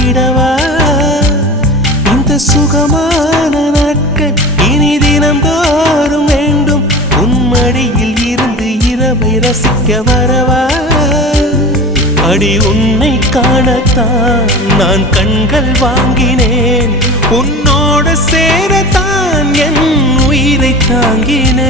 தந்திடவா இந்த சுகமான நாட்கள் இனி தினம் தோறும் வேண்டும். உன்மடியில் இருந்து இரவை ரசிக்க வரவா? அடி உன்னை காணத்தான் நான் கண்கள் வாங்கினேன். உன்னோட சேரத்தான் என் உயிரை தாங்கினேன்.